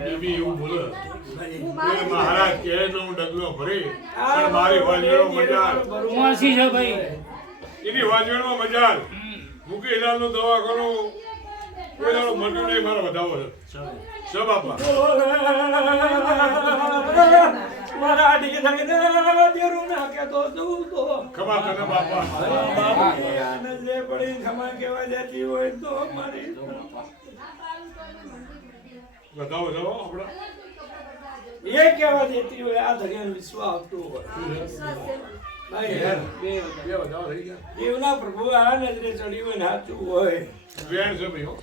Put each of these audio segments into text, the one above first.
baby એવું બોલે એ મહારાજ કહે તો હું ડગલો ભરી પણ મારી વાજવેણો મજાલ વાસી છે ભાઈ એની વાજવેણમાં મજાલ મૂકી હિલાલનું દવાખાનું કોઈ દાડો મટ્યું નહીં મારો વધાવો છે બાપા મારા આડી થઈને દેરું નાખે તો દઉં તો ખમા તને બાપા આનંદ લે પડી ખમા કેવા જતી હોય તો મારી વધાવો જાઓ આપણા એ કેવા જતી હોય આ ધર્યાનો વિશ્વાસ આવતો હોય ભાઈ બે વધાવો થઈ ગયા દેવના પ્રભુ આ નજરે ચડી હોય ને સાચું હોય વેણ છે ભાઈ હો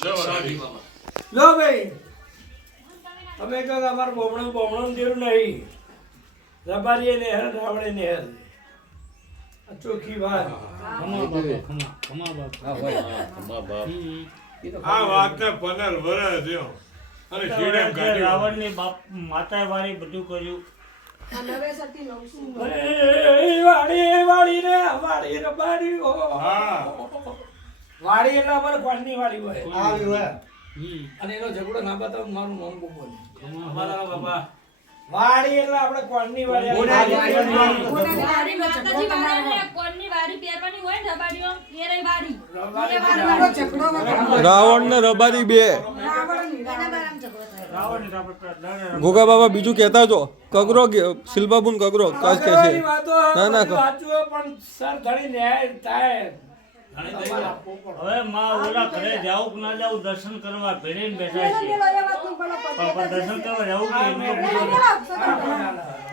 સવારી લો ભાઈ તમે કહો અમારું બમણું જેવું નહીં રબારીએ ને હેર રાવળે ને હેર ચોખ્ખી વાત આ વાતને 15 વર્ષ થયો અને શેડેમ કાઢ્યો રાવણની માતાએ વાળી બધું કર્યું વાળી રે વાળી રબારી હો હા વાળી એટલે અમારે કોણની વાળી હોય આવી હોય અને એનો ઝઘડો ના બતાવ મારું નામ બોલ અમારા બાબા વાળી એટલે આપણે કોણની વાળી રાવણ ને રબારી બે ગોગા બાબા બીજું કહેતા છો કગરો શિલ્પાબુન કગરો કાજ કે છે ના ના વાંચવો પણ સર ઘણી ન્યાય થાય હવે માં ઓલા ઘરે જાવું કે ના જાવું દર્શન કરવા ભેળીને બેઠા છે પણ દર્શન કરવા જાવું કે એમને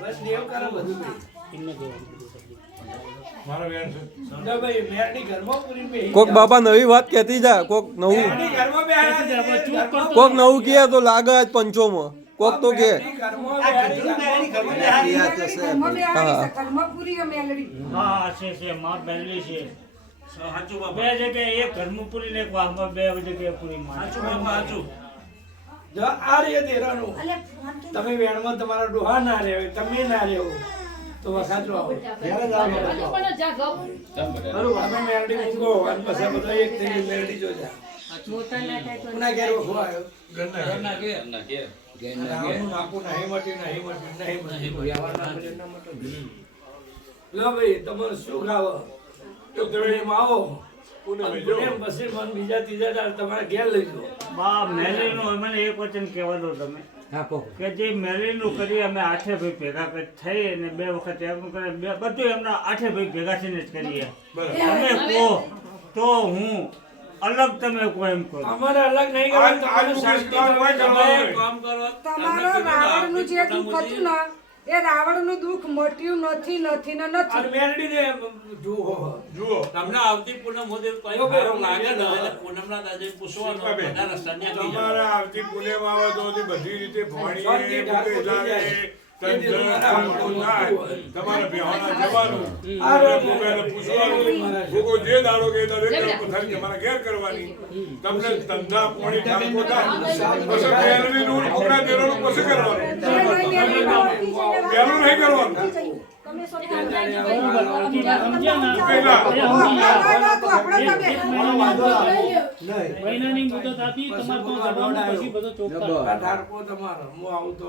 બસ દેવ કરે બધું મારો વેણ છે જો ભાઈ મેરડી ઘરમાં પૂરી પે કોક બાબા નવી વાત કહેતી જા કોક નવું મેરડી ઘરમાં બેહાડા કોક નવું કહે તો લાગે આજ પંચોમાં કોક તો કે હા છે માં બેલી છે બે જગ્યાએ એક ઘરમાં પૂરી ને એક વાહમાં બે જગ્યાએ પૂરી માં જો આ રે દેરાનું તમે વેણમાં તમારા ડોહા ના રહે તમે ના રહેવો તો વખાતો આવો અમે મેરડી મૂકો અને પછી બધો એક થઈ મેરડી જો જા કોના ઘેર ઉભો આવ્યો ઘરના ઘેર નાખું નહીં મટી લો ભાઈ તમારે શું ખાવો તો દોડીમાં આવો એમ પછી મને બીજા ત્રીજા દાડ તમારા ઘેર લઈ જાઓ બા મેલીનું મને એક વચન કહેવા દો તમે કે જે મેલીનું કરી અમે 8 ભાઈ ભેગા થઈ અને 2 વખત એમ કરે બધું એમના 8 ભાઈ ભેગા થઈને જ કરીએ તમે કહો તો હું અલગ તમે કહો એમ કરો અમારે અલગ નહીં કરવાનું તમારું શાંતિ હોય તમે કામ તમારો રાવણનું જે દુઃખ હતું ને એ રાવણનું દુઃખ મટ્યું નથી નથી ને નથી અને મેરડીને જુઓ જુઓ તમને આવતી પૂનમ હોદે કયો ભારો લાગે ને એટલે પૂનમના દાદે પૂછવાનું બધા રસ્તાની આગળ તમારે આવતી પુણ્યમ આવે તો બધી રીતે ભણીએ તમારે બેહાના જવાનું પૂછવાનું જે દાડો કે તમારા ઘેર કરવાની તમને ધંધા પાણી ઠાકો થાય પછી પહેલવીનું છોકરા દેવાનું પછી કરવાનું પહેલું નહીં કરવાનું મહિનાની મુદત આપી તમારે તો જવાનું પછી બધો ચોખ્ખા ધારકો તમારો હું આવું તો